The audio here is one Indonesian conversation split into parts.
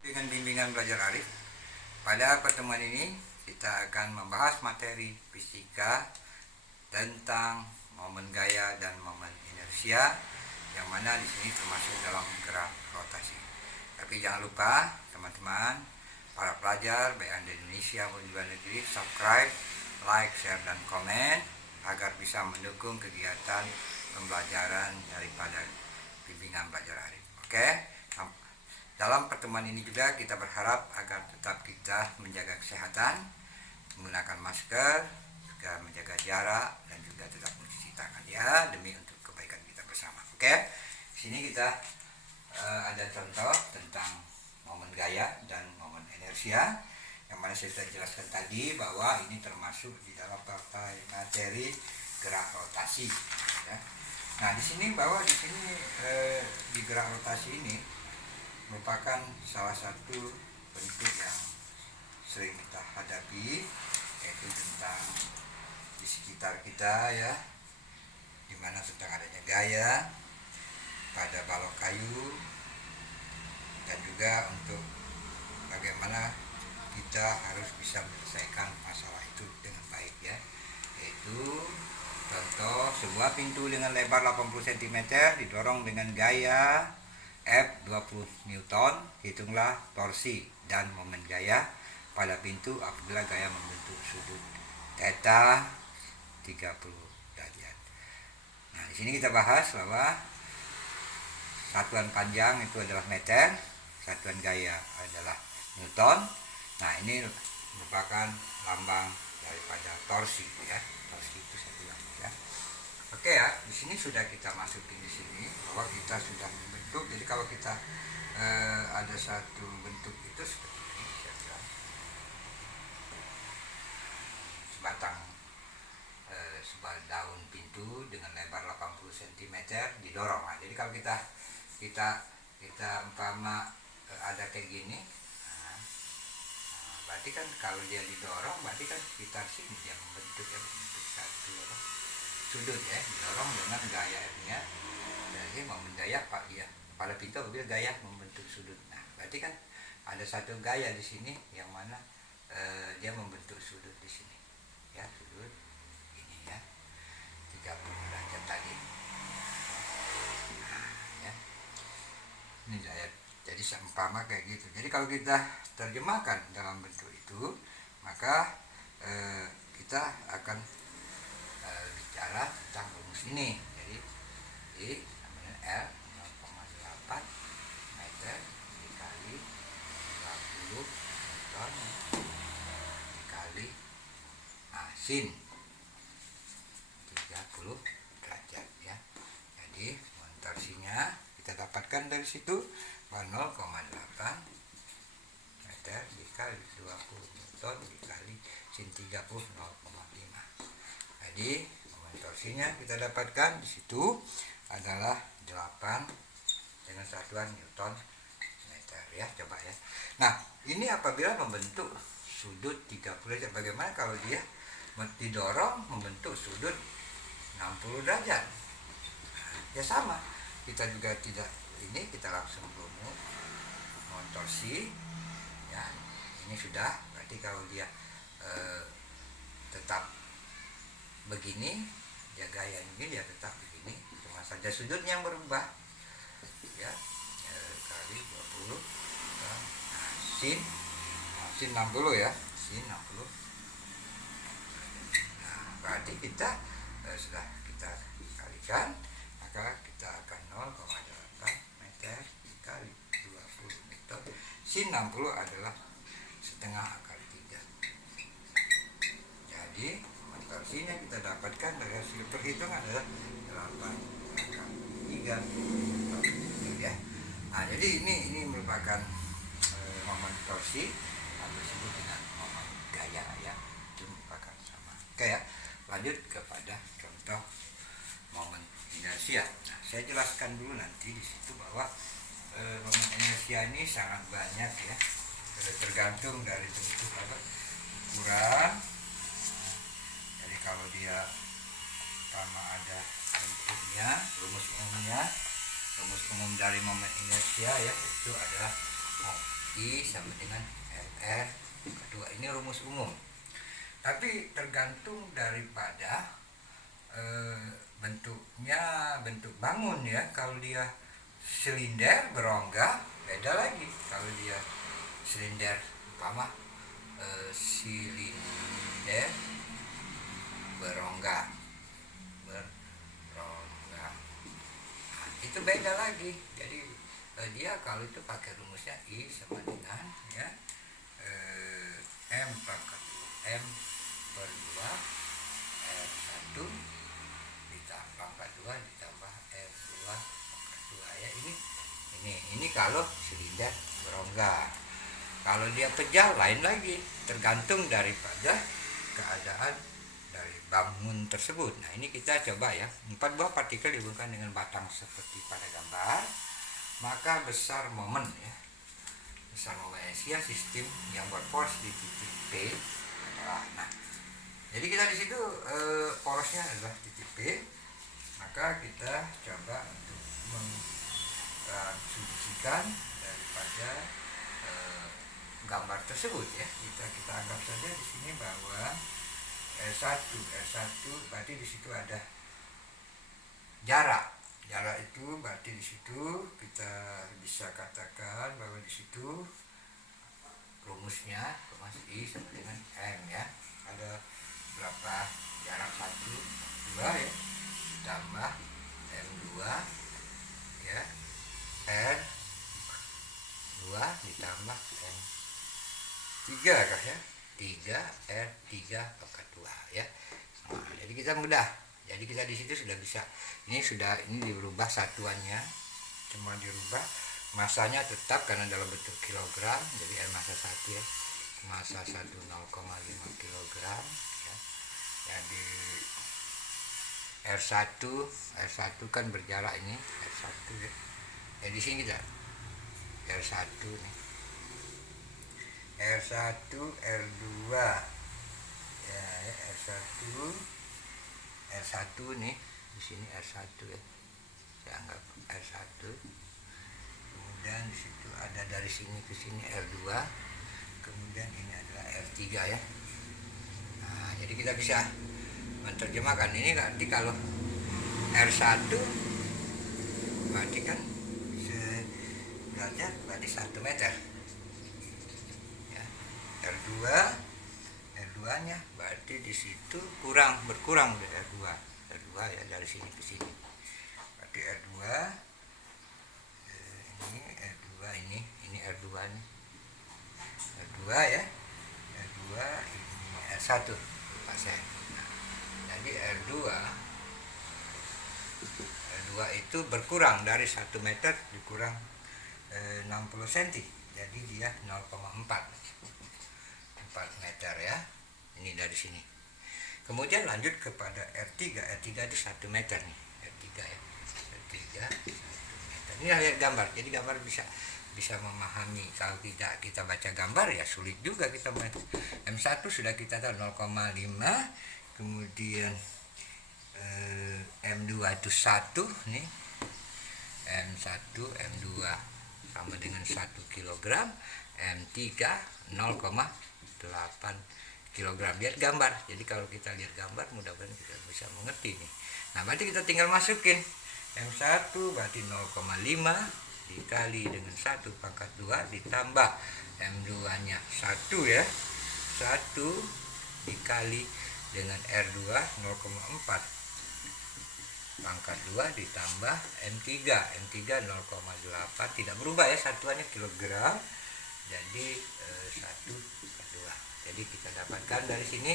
Dengan bimbingan belajar Arif, pada pertemuan ini kita akan membahas materi fisika tentang momen gaya dan momen inersia, yang mana di sini termasuk dalam gerak rotasi. Tapi jangan lupa teman-teman, para pelajar baik di Indonesia maupun di luar negeri, subscribe, like, share, dan komen agar bisa mendukung kegiatan pembelajaran daripada bimbingan belajar Arif. Oke? Dalam pertemuan ini juga kita berharap agar tetap kita menjaga kesehatan, menggunakan masker, juga menjaga jarak, dan juga tetap mencuci tangan ya, demi untuk kebaikan kita bersama. Oke, di sini kita ada contoh tentang momen gaya dan momen inersia, yang mana saya sudah jelaskan tadi bahwa ini termasuk di dalam materi gerak rotasi. Ya. Nah, di sini bahwa di sini di gerak rotasi ini merupakan salah satu bentuk yang sering kita hadapi, yaitu tentang di sekitar kita ya, dimana tentang adanya gaya pada balok kayu, dan juga untuk bagaimana kita harus bisa menyelesaikan masalah itu dengan baik ya, yaitu contoh sebuah pintu dengan lebar 80 cm didorong dengan gaya F 20 Newton. Hitunglah torsi dan momen gaya pada pintu apabila gaya membentuk sudut theta 30 derajat. Nah, di sini kita bahas bahwa satuan panjang itu adalah meter, satuan gaya adalah Newton. Nah, ini merupakan lambang daripada torsi ya. Torsi itu satu lagi ya. Oke ya, di sini sudah kita masukin di sini bahwa kita sudah membentuk. Jadi kalau kita ada satu bentuk itu seperti ini, sebatang sebuah daun pintu dengan lebar 80 cm didorong. Nah, jadi kalau kita umpama ada kayak gini, berarti kan kalau dia didorong berarti kan sekitar sini dia membentuk satu sudut ya, didorong dengan gayanya. Jadi momen gaya pak ya pada pintu apabila gaya membentuk sudut. Nah, berarti kan ada satu gaya di sini yang mana dia membentuk sudut di sini ya, sudut ini ya 30 derajat tadi. Nah, ya. Ini gaya. Jadi seumpama kayak gitu. Jadi kalau kita terjemahkan dalam bentuk itu, maka kita akan bicara tentang rumus ini. Jadi L 0,8 meter dikali 20 Newton dikali sin 30 derajat ya. Jadi torsinya kita dapatkan dari situ 0,8 meter dikali 20 Newton dikali sin 30 0,5. Jadi momen torsinya kita dapatkan di situ adalah 8 dengan satuan Newton meter ya, coba ya. Nah, ini apabila membentuk sudut 30 derajat, bagaimana kalau dia didorong membentuk sudut 60 derajat? Nah, ya sama, kita juga tidak ini, kita langsung rumus torsi ya. Ini sudah, berarti kalau dia tetap begini, dia gaya ini dia tetap begini, cuma saja sudutnya yang berubah ya, kali 20 sin 60 ya, sin 60. Nah, berarti kita sudah kita kalikan, maka kita akan 0,8 meter dikali 20 Newton sin 60 adalah setengah akar 3. Jadi torsinya kita dapatkan dari hasil perhitungan adalah 8 akar 3 ya. Nah, jadi ini merupakan momen torsi atau disebut dengan momen gaya ya, itu merupakan sama. Oke ya, lanjut kepada contoh momen inersia. Nah, saya jelaskan dulu nanti di situ bahwa momen inersia ini sangat banyak ya, tergantung dari bentuk apa ukuran. Jadi kalau dia pertama ada bentuknya, rumus umum dari momen inersia ya, itu adalah I sama dengan MR kedua. Ini rumus umum. Tapi tergantung daripada bentuknya, bentuk bangun ya. Kalau dia silinder berongga beda lagi. Kalau dia silinder umpama silinder berongga nah, itu beda lagi. Jadi dia kalau itu pakai rumusnya I sama dengan ya M pangkat M per 2 R1 ditambah pangkat 2 ditambah R2 pangkat 2 ya. Ini kalau silinder berongga. Kalau dia pejah lain lagi, tergantung daripada keadaan dari bangun tersebut. Nah, ini kita coba ya. 4 buah partikel dihubungkan dengan batang seperti pada gambar, maka besar momen ya. Besar momen inersia sistem yang berporos di titik P adalah, nah, jadi kita di situ porosnya adalah titik P. Maka kita coba untuk mentransduksikan daripada gambar tersebut ya. Kita anggap saja di sini bahwa R1 berarti di situ ada jarak itu berarti di situ kita bisa katakan bahwa di situ rumusnya I sama dengan M ya. Ada berapa jarak 1 2 ya, tambah M2 ya, R2 ditambah M3 kah ya, 3 R3 pangkat 2 ya. Nah, jadi kita mudah. Jadi kita di situ sudah bisa. Ini dirubah satuannya, cuma dirubah masanya tetap karena dalam bentuk kilogram. Jadi massa 1 ya, massa 1 0,5 kilogram ya. Jadi R1 kan berjarak ini R1 ya. Di sini kita R1 nih, R1 R2 ya, R1 nih di sini R1 ya, saya anggap R1. Kemudian di situ ada dari sini ke sini R2, kemudian ini adalah R3 ya. Nah, jadi kita bisa menerjemahkan ini nanti kalau R1 berarti kan derajat berarti 1 meter ya. R2 nya berarti di situ berkurang dari R2 ya, dari sini ke sini berarti R2 ini R2 nih, R2 ya, R2 ini R1 pasang. Jadi R2 itu berkurang dari 1 meter dikurang 60 cm, jadi dia 0,4 meter ya. Ini dari sini. Kemudian lanjut kepada R3 itu 1 meter nih, R3 ya, R3 1 meter. Ini lihat gambar, jadi gambar bisa memahami. Kalau tidak kita baca gambar ya sulit juga kita main. M1 sudah kita tahu 0,5, kemudian M2 itu 1 nih, M1 M2 sama dengan 1 kg, M3 0,8 kg. Lihat gambar, jadi kalau kita lihat gambar mudah-mudahan kita bisa mengerti nih. Nah, berarti kita tinggal masukin M1 berarti 0,5 dikali dengan 1 pangkat 2 ditambah M2 nya 1 ya, 1 dikali dengan R2 0,4 pangkat 2 ditambah M3 0,8, tidak berubah ya, satuannya kilogram, jadi 1 per 2. Jadi kita dapatkan dari sini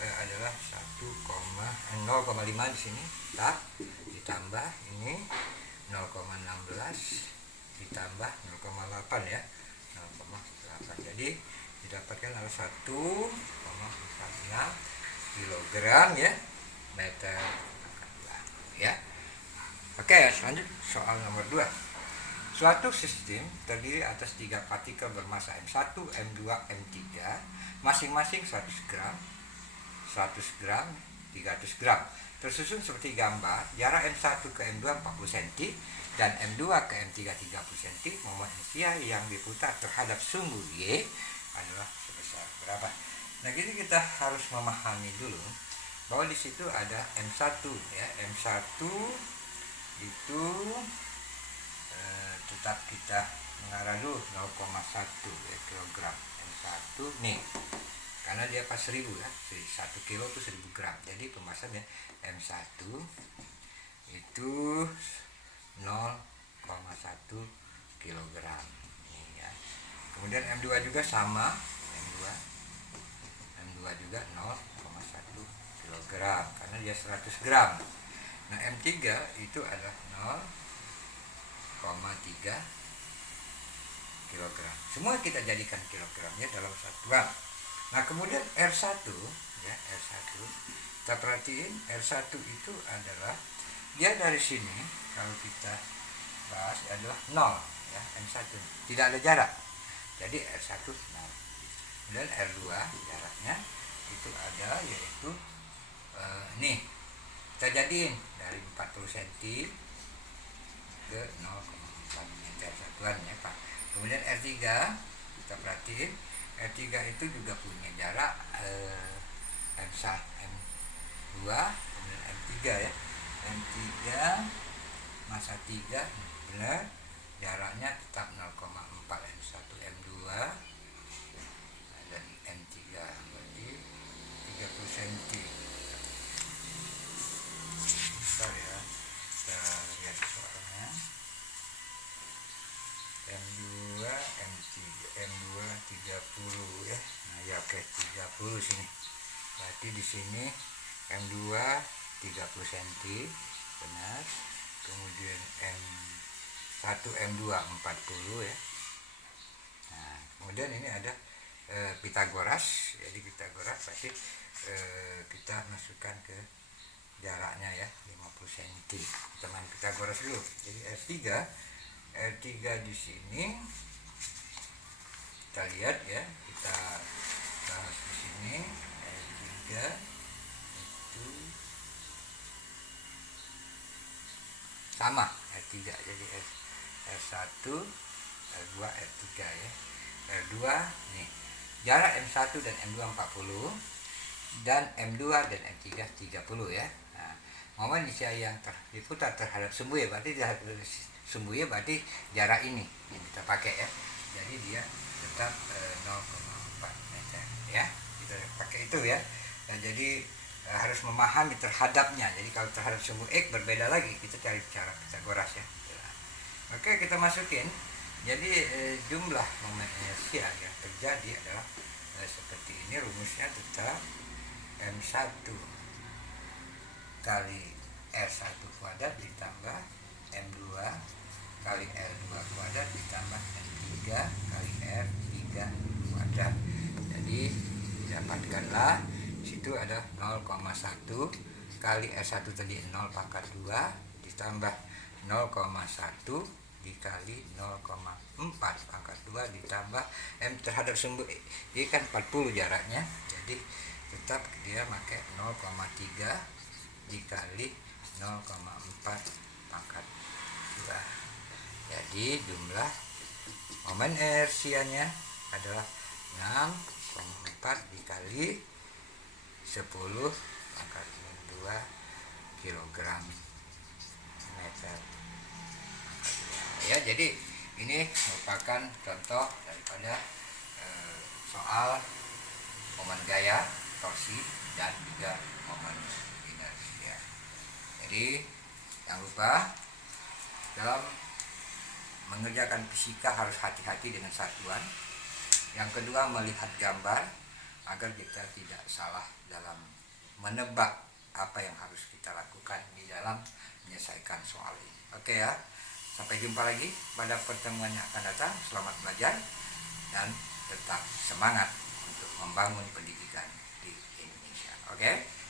adalah 0,5 di sini ditambah ini 0,16 ditambah 0,8 ya, 0,8. Jadi didapatkan adalah 1,46 kilogram ya meter ya. Oke, selanjut soal nomor 2. Suatu sistem terdiri atas 3 partikel bermassa M1, M2, M3 masing-masing 100 gram, 100 gram, 300 gram. tersusun seperti gambar. Jarak M1 ke M2 40 cm dan M2 ke M3 30 cm. Momen inersia yang diputar terhadap sumbu Y adalah sebesar berapa? Nah, jadi kita harus memahami dulu bahwa di situ ada M1 ya. M1 itu tetap kita mengarah dulu 0,1 ya, kilogram. M1 nih, karena dia pas 1000 ya, 1 kilo itu 1000 gram. Jadi pembahasannya M1 itu 0,1 kilogram ya. Kemudian M2 juga sama, M2 juga 0,1 kilogram karena dia 100 gram. Nah, M3 itu adalah 0,3 kilogram. Semua kita jadikan kilogramnya dalam satuan. Nah, kemudian R1 ya, R1 kita perhatiin, R1 itu adalah dia dari sini kalau kita bahas adalah 0 ya, M1 tidak ada jarak. Jadi R1 0. Kemudian R2 jaraknya itu ada, yaitu nih kita jadiin dari 40 cm ke 0,4 meter satuannya Pak. Kemudian R3 kita perhatiin, R3 itu juga punya jarak M2, kemudian M3 ya. M3 masa 3 benar, jaraknya tetap 0,4 M1 M2 dan M3 berarti 30 cm. Bentar ya, kita lihat soalnya. M2 M3 M2 30 ya. Nah ya, oke, 30 sini. Berarti di sini M2 30 cm benar. Kemudian M1 M2 40 ya. Nah, kemudian ini ada Pitagoras. Jadi Pitagoras pasti kita masukkan ke jaraknya ya, 50 cm. Kita main Pitagoras dulu. Jadi R3 di sini kita lihat ya, kita bahas di sini. R3 itu sama R3, jadi R1 R2 R3 ya. R2 nih, jarak M1 dan M2 40 dan M2 dan M3 30 ya. Nah, momen inersia yang diputar terhadap sumbu ya, berarti sumbu ya berarti jarak ini yang kita pakai ya. Jadi dia tetap 0,4 meter ya. Kita pakai itu ya. Nah, jadi harus memahami terhadapnya. Jadi kalau terhadap sumbu X berbeda lagi, kita cari cara Pitagoras ya. Oke, kita masukin. Jadi jumlah momen inersia yang terjadi adalah seperti ini. Rumusnya tetap M1 kali R1 kuadrat ditambah M2 kali R2 kuadrat ditambah M3 kali R3 kuadrat. Jadi dapatkanlah situ ada 0,1 kali R1 tadi 0 pangkat 2 ditambah 0,1 dikali 0,4 pangkat 2 ditambah M terhadap sumbu ini kan 40 jaraknya. Jadi tetap dia pakai 0,3 dikali 0,4 pangkat 2. Jadi jumlah momen inersianya adalah 6,4 dikali 10 pangkat 2 kilogram meter ya. Jadi ini merupakan contoh daripada soal momen gaya, torsi, dan juga momen inersia. Jadi jangan lupa dalam mengerjakan fisika harus hati-hati dengan satuan. Yang kedua, melihat gambar agar kita tidak salah dalam menebak apa yang harus kita lakukan di dalam menyelesaikan soal ini. Oke ya, sampai jumpa lagi pada pertemuan yang akan datang. Selamat belajar dan tetap semangat untuk membangun pendidikan di Indonesia. Oke.